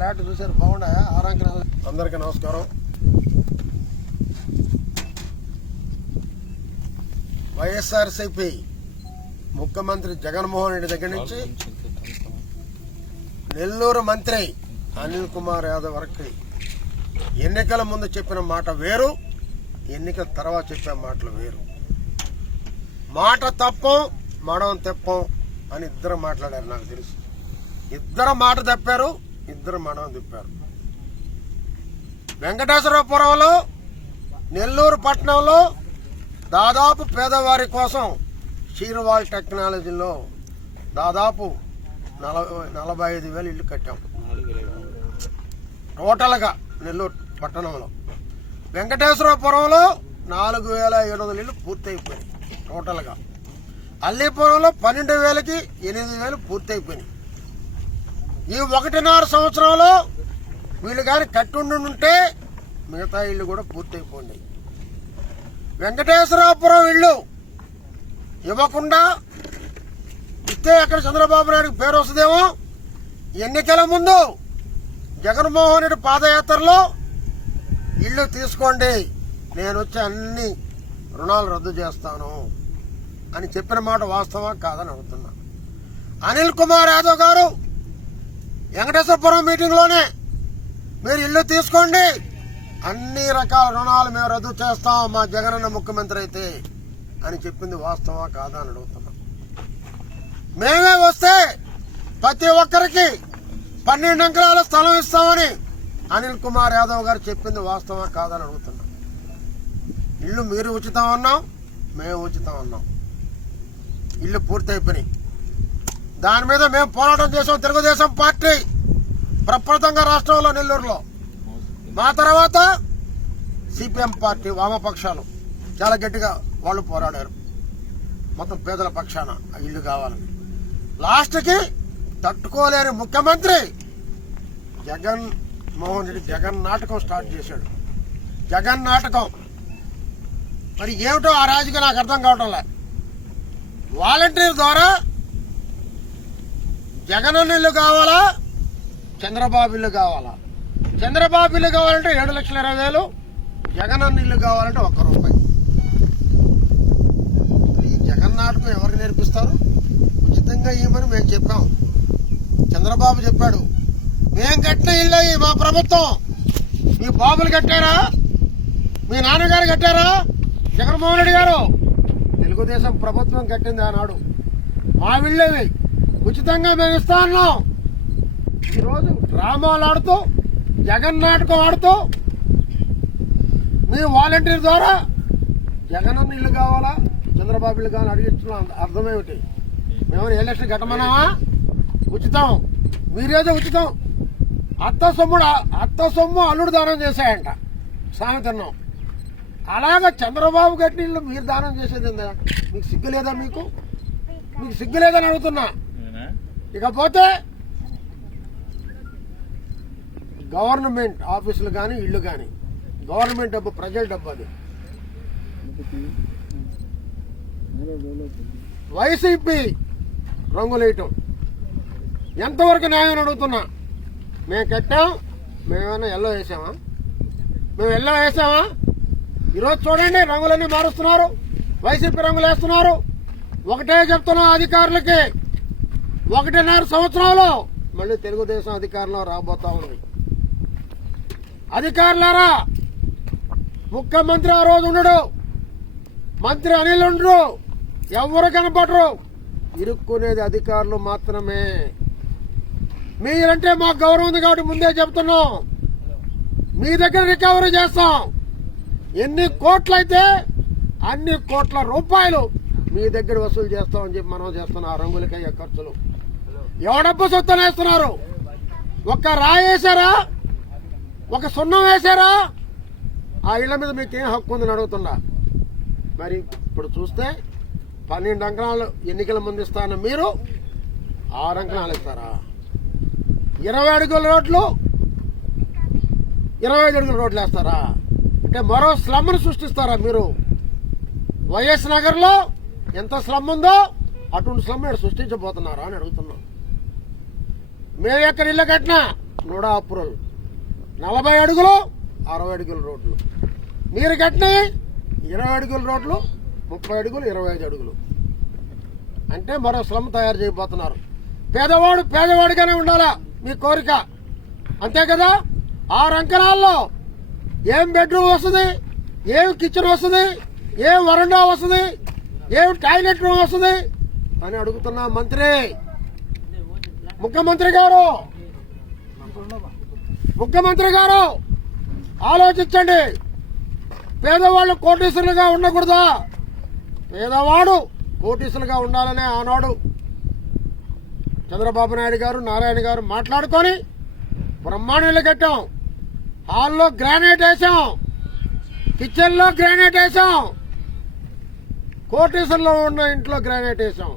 Flat చూసారు, బాగున్నాయా? 6 అంకణాలు. అందరికీ నమస్కారం. వైఎస్ఆర్సీపీ ముఖ్యమంత్రి జగన్మోహన్ రెడ్డి దగ్గర నుంచి నెల్లూరు మంత్రి అనిల్ కుమార్ యాదవ్ వరకు ఎన్నికల ముందు చెప్పిన మాట వేరు, ఎన్నికల తర్వాత చెప్పే మాటలు వేరు. మాట తప్పం, మడం తెప్పం అని ఇద్దరు మాట్లాడారు. నాకు తెలుసు, ఇద్దరు మాట తప్పారు, ఇద్దరు మడం తిప్పారు. వెంకటేశ్వరపురంలో, నెల్లూరు పట్టణంలో దాదాపు పేదవారి కోసం షీర్వాల్ టెక్నాలజీలో దాదాపు 45,000 ఇల్లు కట్టాం టోటల్గా నెల్లూరు పట్టణంలో. వెంకటేశ్వరపురంలో 4,700 ఇల్లు పూర్తయిపోయినాయి టోటల్గా. అల్లీపురంలో 12,000కి 8,000 పూర్తయిపోయినాయి. ఈ 1.5 సంవత్సరంలో వీళ్ళు కానీ కట్టుండుంటే మిగతా ఇల్లు కూడా పూర్తయిపోయినాయి. వెంకటేశ్వరపురం ఇల్లు ఇవ్వకుండా ఇస్తే అక్కడ చంద్రబాబు నాయుడుకి పేరు వస్తుందేమో. ఎన్నికల ముందు జగన్మోహన్ రెడ్డి పాదయాత్రలో ఇల్లు తీసుకోండి, నేను వచ్చి అన్ని రుణాలు రద్దు చేస్తాను అని చెప్పిన మాట వాస్తవా కాదని అడుగుతున్నా. అనిల్ కుమార్ యాదవ్ గారు వెంకటేశ్వరపురం మీటింగ్లోనే మీరు ఇల్లు తీసుకోండి, అన్ని రకాల రుణాలు మేము రద్దు చేస్తాం మా జగనన్న ముఖ్యమంత్రి అయితే అని చెప్పింది వాస్తవా కాదా అని అడుగుతున్నాం. మేమే వస్తే ప్రతి ఒక్కరికి 12 ఎకరాల స్థలం ఇస్తామని అనిల్ కుమార్ యాదవ్ గారు చెప్పింది వాస్తవా కాదని అడుగుతున్నాం. ఇల్లు మీరు ఉచితం అన్నాం, మేము ఉచితం అన్నాం. ఇల్లు పూర్తయిపోయినాయి. దాని మీద మేము పోరాటం చేసాం. తెలుగుదేశం పార్టీ ప్రప్రథంగా రాష్ట్రంలో నెల్లూరులో, మా తర్వాత సిపిఎం పార్టీ వామపక్షాలు చాలా గట్టిగా వాళ్ళు పోరాడారు మొత్తం పేదల పక్షాన ఆ ఇల్లు కావాలని. లాస్ట్కి తట్టుకోలేని ముఖ్యమంత్రి జగన్ మోహన్ రెడ్డి జగన్ నాటకం స్టార్ట్ చేశాడు. జగన్ నాటకం మరి ఏమిటో ఆ రాజుగా నాకు అర్థం కావటం లేదు. వాలంటీర్ ద్వారా జగన్ ఇల్లు కావాలా, చంద్రబాబు ఇల్లు కావాలా? చంద్రబాబు ఇల్లు కావాలంటే 7,20,000, జగన్ ఇల్లు కావాలంటే ₹1. ఈ జగన్ నాటకం ఎవరికి నేర్పిస్తారు? ఉచితంగా ఇవ్వమని మేము చెప్పాం. చంద్రబాబు చెప్పాడు, మేం కట్టిన ఇల్లు మా ప్రభుత్వం. మీ బాబులు కట్టారా? మీ నాన్నగారు కట్టారా? జగన్మోహన్ రెడ్డి గారు తెలుగుదేశం ప్రభుత్వం కట్టింది ఆనాడు. మా ఇళ్ళవి ఉచితంగా మేము ఇస్తా అన్నాం. ఈరోజు డ్రామాలు ఆడుతూ జగన్ నాటకం ఆడుతూ మీ వాలంటీర్ ద్వారా జగన్ ఇల్లు కావాలా, చంద్రబాబు ఇల్లు కావాలని అడిగిస్తున్నాం. అర్థమేమిటి? మేము ఎలక్షన్ కట్టమన్నామా? ఉచితం. మీరేదో ఉచితం. అత్త సొమ్ము అల్లుడు దానం చేశాయంట సామెతన్నాం. అలాగా చంద్రబాబు కట్టిన ఇల్లు మీరు దానం చేసేది మీకు సిగ్గు లేదా? మీకు సిగ్గు లేదని అడుగుతున్నా. ఇకపోతే గవర్నమెంట్ ఆఫీసులు కానీ ఇళ్ళు కానీ గవర్నమెంట్ డబ్బు, ప్రజల డబ్బు. అది వైసీపీ రంగులేయటం ఎంతవరకు న్యాయం అడుగుతున్నా. మేము కట్టాం, మేమేమైనా ఎల్లో వేసామా? మేము ఎల్లో వేసామా? ఈరోజు చూడండి, రంగులన్నీ మారుస్తున్నారు, వైసీపీ రంగులు వేస్తున్నారు. ఒకటే చెప్తున్నాం అధికారులకి, 1.5 సంవత్సరంలో మళ్ళీ తెలుగుదేశం అధికారంలో రాబోతా ఉంది. అధికారులారా, ముఖ్యమంత్రి ఆ రోజు ఉండడు, మంత్రి అనిల్ ఉండరు, ఎవరు కనపడరు. ఇరుక్కునేది అధికారులు మాత్రమే. మీరంటే మాకు గౌరవం ఉంది కాబట్టి ముందే చెప్తున్నాం, మీ దగ్గర రికవరీ చేస్తాం. ఎన్ని కోట్లయితే అన్ని కోట్ల రూపాయలు మీ దగ్గర వసూలు చేస్తామని చెప్పి మనం చేస్తున్నాం. ఆ రంగులకయ్యే ఖర్చులు ఎవడబ్బు సొత్తున వేస్తున్నారు. ఒక్క రాయి వేశారా? ఒక సున్నం వేశారా? ఆ ఇళ్ల మీద మీకేం హక్కు ఉందని అడుగుతున్నా. మరి ఇప్పుడు చూస్తే 12 అంకణాలు ఎన్నికల ముందు ఇస్తాను, మీరు 6 అంకణాలు ఇస్తారా? 20 అడుగుల రోడ్లు 25 అడుగుల రోడ్లు వేస్తారా? అంటే మరో స్లమ్ను సృష్టిస్తారా మీరు? వైఎస్ నగర్లో ఎంత స్లమ్ ఉందో అటువంటి స్లమ్ సృష్టించబోతున్నారా అని అడుగుతున్నాం. మేము ఎక్కడ ఇల్లు కట్టినా నూడా అప్రూవల్, 40 అడుగులు 60 అడుగుల రోడ్లు, మీరు కట్టినవి 20 అడుగుల రోడ్లు, 30 అడుగులు 25 అడుగులు. అంటే మరో స్లమ్ తయారు చేయబోతున్నారు. పేదవాడు పేదవాడిగానే ఉండాలా మీ కోరిక, అంతే కదా. 6 అంకణాల్లో ఏం బెడ్రూమ్ వస్తుంది, ఏం కిచెన్ వస్తుంది, ఏం వరండా వస్తుంది, ఏం టాయిలెట్ రూమ్ వస్తుంది అని అడుగుతున్నా మంత్రి. ముఖ్యమంత్రి గారు ఆలోచించండి. పేదవాళ్ళు కోటీశ్వరులుగా ఉండకూడదా? పేదవాడు కోటీశ్వరులుగా ఉండాలనే ఆనాడు చంద్రబాబు నాయుడు గారు, నారాయణ గారు మాట్లాడుకొని బ్రహ్మాండాలు కట్టాం. హాల్లో గ్రానైట్ వేసాం, కిచెన్ లో గ్రానైట్ వేసాం, కోటీశ్వరంలో ఉన్న ఇంట్లో గ్రానైట్ వేసాం.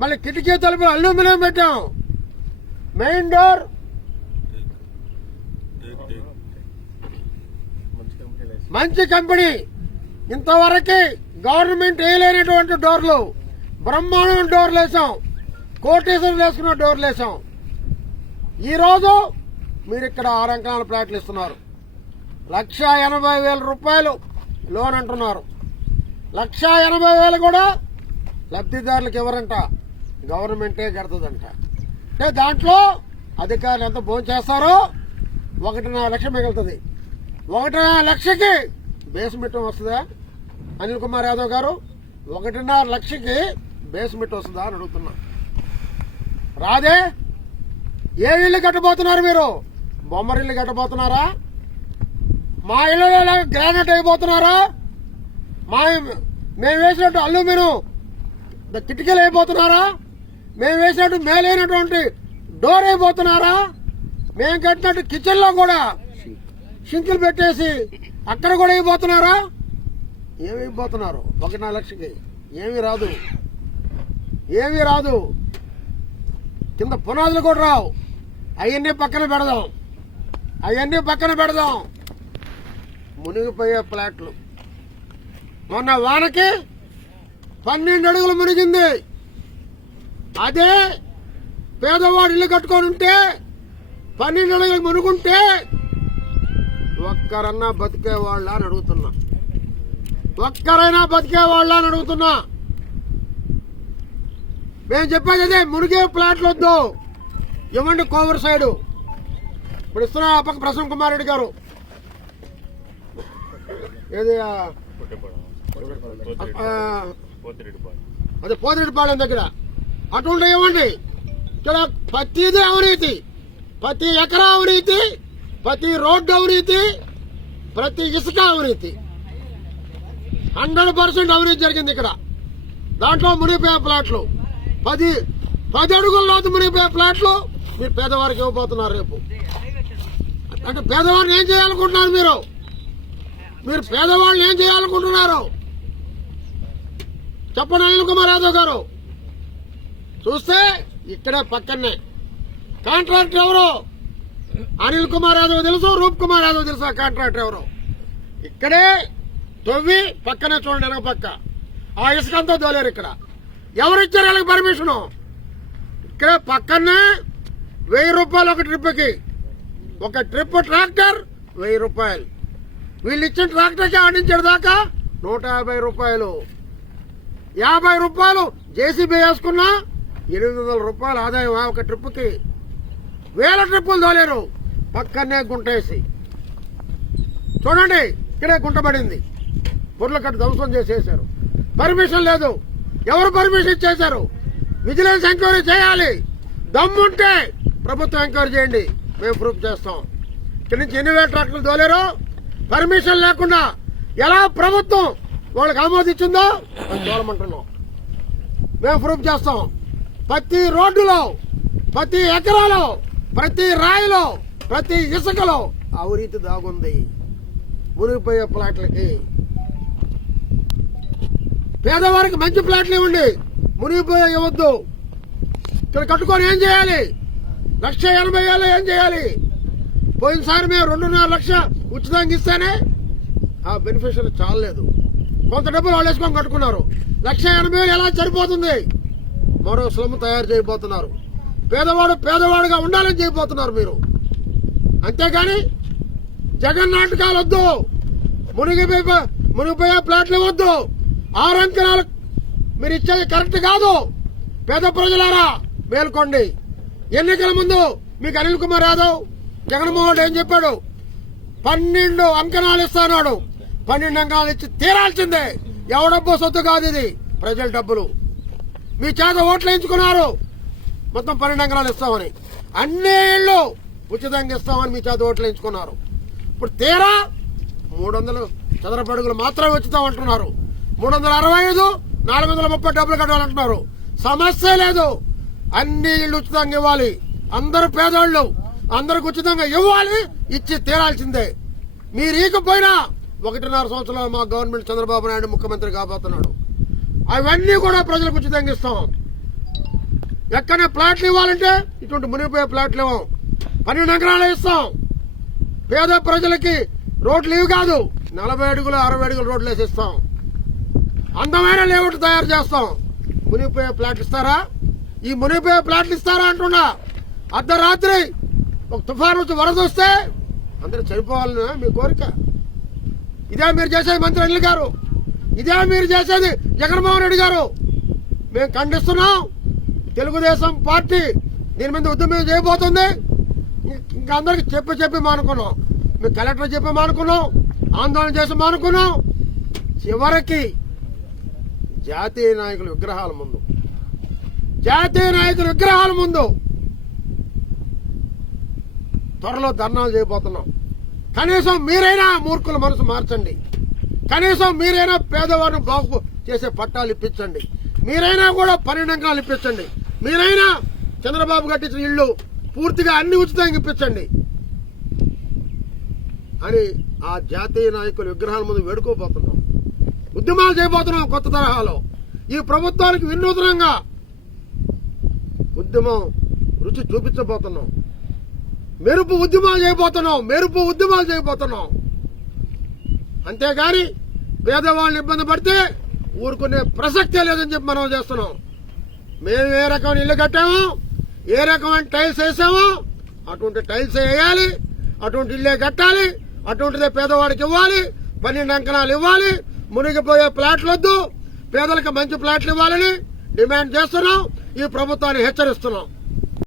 మళ్ళీ కిటికీ తలుపులు అల్యూమినియం పెట్టాం. మెయిన్ డోర్ మంచి కంపెనీ. ఇంతవరకు గవర్నమెంట్ వేయలేనటువంటి డోర్లు, బ్రహ్మాండం డోర్లు వేసాం, కోటీశ్వరులు వేసుకున్న డోర్లు వేసాం. ఈరోజు మీరు ఇక్కడ 6 అంకణాల ప్లాట్లు ఇస్తున్నారు. 1,80,000 రూపాయలు లోన్ అంటున్నారు. 1,80,000 కూడా లబ్ధిదారులకు ఎవరంట, గవర్నమెంటే కడుతుందంట. అంటే దాంట్లో అధికారులు ఎంత భోంచేస్తారో 1.5 లక్ష మిగులుతుంది. 1.5 లక్షకి బేస్మెంట్ వస్తుందా అనిల్ కుమార్ యాదవ్ గారు? 1.5 లక్షకి బేస్మెంట్ వస్తుందా అని అడుగుతున్నా. రాదే. ఏ ఇల్లు కట్టబోతున్నారు మీరు? బొమ్మరిల్లు కట్టబోతున్నారా? మా ఇళ్ళలో గ్రానైట్ అయిపోతున్నారా? మేము వేసినట్టు అల్యూమినియం కిటికీలు అయిపోతున్నారా? మేము వేసినట్టు మేలైనటువంటి డోర్ అయిపోతున్నారా? మేము కట్టినట్టు కిచెన్ లో కూడా షింకులు పెట్టేసి అక్కడ కూడా అయిపోతున్నారా? ఏమైపోతున్నారు? 1.5 లక్షకి ఏమీ రాదు. కింద పునాదులు కూడా రావు. అవన్నీ పక్కన పెడదాం. మునిగిపోయే ఫ్లాట్లు. మొన్న వానకి 12 అడుగులు మునిగింది. అదే పేదవాడు ఇల్లు కట్టుకొని ఉంటే 12 అడుగులు మునుగుంటే ఒక్కరన్నా బతికేవాళ్ళ అని అడుగుతున్నా. మేము చెప్పేది అదే, మునిగే ఫ్లాట్లు వద్దు, ఇవ్వండి కోవర్ సైడ్. ఇప్పుడు ఇస్తున్నా ఆ పక్క ప్రసన్న కుమార్ రెడ్డి గారు, ఏది అదే పోతిరెడ్డిపాళెం దగ్గర అటువంటి ఇవ్వండి. ఇక్కడ ప్రతిదీ అవినీతి, ప్రతి ఎకరా అవినీతి, ప్రతి రోడ్డు అవినీతి, ప్రతి ఇసుక అవినీతి. 100% అవినీతి జరిగింది ఇక్కడ. దాంట్లో మునిగిపోయే ఫ్లాట్లు 10 అడుగుల లోతు మునిగిపోయే ఫ్లాట్లు మీరు పేదవారికి ఇవ్వబోతున్నారు రేపు. అంటే పేదవారిని ఏం చేయాలనుకుంటున్నారు మీరు పేదవాళ్ళని ఏం చేయాలనుకుంటున్నారు చెప్పండి అనిల్ కుమార్ యాదవ్ గారు. చూస్తే ఇక్కడే పక్కనే కాంట్రాక్టర్ ఎవరు? అనిల్ కుమార్ యాదవ్ తెలుసు, రూప్ కుమార్ యాదవ్ తెలుసు. ఆ కాంట్రాక్టర్ ఎవరు? ఇక్కడే తవ్వి పక్కనే చూడండి, వెనక పక్క ఆ ఇసుకంతా దోలేరు. ఇక్కడ ఎవరిచ్చారు వీళ్ళకి పర్మిషను? ఇక్కడే పక్కనే 1000 రూపాయలు ఒక ట్రిప్కి. ఒక ట్రిప్ ట్రాక్టర్ 1000 రూపాయలు. వీళ్ళు ఇచ్చిన ట్రాక్టర్కి ఆడించాడు దాకా 150 రూపాయలు. 50 రూపాయలు జేసీబీ వేసుకున్నా 800 రూపాయలు ఆదాయం ఒక ట్రిప్కి. 1000 ట్రిప్పులు తోలేరు పక్కనే గుంటేసి. చూడండి, ఇక్కడే గుంట పడింది. పొర్ల కట్టు ధ్వంసం చేసేశారు. పర్మిషన్ లేదు. ఎవరు పర్మిషన్ ఇచ్చేశారు? విజిలెన్స్ ఎంక్వైరీ చేయాలి. దమ్ముంటే ప్రభుత్వం ఎంక్వైరీ చేయండి, మేము ప్రూఫ్ చేస్తాం. ఇక్కడి నుంచి ఎన్ని వేల ట్రాక్టర్లు తోలేరు పర్మిషన్ లేకుండా. ఎలా ప్రభుత్వం వాళ్ళకి ఆమోదించిందో మేము చూడమంటున్నాం, మేము ప్రూఫ్ చేస్తాం. ప్రతి రోడ్డులో, ప్రతి ఎకరాలో, ప్రతి రాయిలో, ప్రతి ఇసుకలో అవినీతి దాగుంది. మునిగిపోయే ప్లాట్లకి పేదవారికి మంచి ప్లాట్లు ఇవ్వండి, మునిగిపోయే ఇవ్వద్దు. ఇక్కడ కట్టుకొని ఏం చేయాలి? 1,80,000 ఏం చేయాలి? పోయినసారి మేము 2.5 లక్ష ఉచితంగా ఇస్తేనే ఆ బెనిఫిషియరీ చాలలేదు. కొంత డబ్బులు వాళ్ళు వేసుకొని కట్టుకున్నారు. 1,80,000 ఎలా సరిపోతుంది? మరో స్లమ్ తయారు చేయబోతున్నారు. పేదవాడుగా ఉండాలని చేయబోతున్నారు మీరు. అంతేగాని జగన్ నాటకాలు వద్దు, మునిగిపోయే ప్లాట్లు వద్దు, 6 అంకణాలు మీరు ఇచ్చేది కరెక్ట్ కాదు. పేద ప్రజలారా మేల్కోండి. ఎన్నికల ముందు మీకు అనిల్ కుమార్ యాదవ్ జగన్మోహన్ ఏం చెప్పాడు? 12 అంకణాలు ఇస్తాడు. 12 అంకణాలు ఇచ్చి తీరాల్సిందే. ఎవడబ్బో సొత్తు కాదు, ఇది ప్రజల డబ్బులు. మీ చేత ఓట్లు వేయించుకున్నారు మొత్తం 12 అంకణాలు ఇస్తామని. అన్ని ఇళ్లు ఉచితంగా ఇస్తామని మీ చేత ఓట్లు వేయించుకున్నారు. ఇప్పుడు తీరా 300 చదరపు అడుగులు మాత్రమే ఉచితం అంటున్నారు. 365, 430 డబ్బులు కట్టాలంటున్నారు. సమస్య లేదు. అన్ని ఇళ్లు ఉచితంగా ఇవ్వాలి. అందరూ పేదోళ్ళు, అందరికి ఉచితంగా ఇవ్వాలి. ఇచ్చి తీరాల్సిందే. మీరు ఈకపోయినా 1.5 సంవత్సరాలు మా గవర్నమెంట్ చంద్రబాబు నాయుడు ముఖ్యమంత్రి కాబోతున్నాడు. అవన్నీ కూడా ప్రజలకు ఉచితంగా ఇస్తాం. ఎక్కడ ప్లాట్లు ఇవ్వాలంటే ఇటువంటి మునిగిపోయే ప్లాట్లు ఇవ్వం. 12 అంకణాలు ఇస్తాం. పేద ప్రజలకి రోడ్లు ఇవి కాదు, 40 అడుగులు 60 అడుగులు రోడ్లు వేసిస్తాం. అందమైన లేఅవుట్ తయారు చేస్తాం. మునిగిపోయే ప్లాట్లు ఇస్తారా? ఈ మునిగిపోయే ప్లాట్లు ఇస్తారా అంటున్నా. అర్ధరాత్రి ఒక తుఫాను వచ్చి వరద వస్తే అందరూ చనిపోవాలని మీ కోరిక? ఇదే మీరు చేసేది మంత్రి అనిల్ గారు, ఇదే మీరు చేసేది జగన్మోహన్ రెడ్డి గారు. మేము ఖండిస్తున్నాం. తెలుగుదేశం పార్టీ దీని మీద ఉద్యమం చేయబోతుంది. ఇంకా అందరికి చెప్పి మానుకున్నాం. మేము కలెక్టర్ చెప్పి మానుకున్నాం, ఆందోళన చేసి మానుకున్నాం. చివరికి జాతీయ నాయకుల విగ్రహాల ముందు త్వరలో ధర్నాలు చేయబోతున్నాం. కనీసం మీరైనా మూర్ఖుల మనసు మార్చండి. కనీసం మీరైనా పేదవారిని బాగు చేసే పట్టాలు ఇప్పించండి. మీరైనా కూడా 12 అంకణాలు ఇప్పించండి. మీరైనా చంద్రబాబు కట్టించిన ఇళ్లు పూర్తిగా అన్ని ఉచితంగా ఇప్పించండి అని ఆ జాతీయ నాయకుల విగ్రహాల ముందు వేడుకోబోతున్నాం. ఉద్యమాలు చేయబోతున్నాం కొత్త తరహాలో. ఈ ప్రభుత్వానికి వినూత్నంగా ఉద్యమం రుచి చూపించబోతున్నాం. మెరుపు ఉద్యమాలు చేయబోతున్నాం. అంతేగాని పేదవాళ్ళని ఇబ్బంది పడితే ఊరుకునే ప్రసక్తే లేదని చెప్పి మనం చేస్తున్నాం. మేము ఏ రకమైన ఇల్లు కట్టామో, ఏ రకమైన టైల్స్ వేసామో అటువంటి టైల్స్ వేయాలి, అటువంటి ఇల్లే కట్టాలి, అటువంటిదే పేదవాడికి ఇవ్వాలి. 12 అంకణాలు ఇవ్వాలి. మునిగిపోయే ప్లాట్లు వద్దు, పేదలకు మంచి ప్లాట్లు ఇవ్వాలని డిమాండ్ చేస్తున్నాం. ఈ ప్రభుత్వాన్ని హెచ్చరిస్తున్నాం.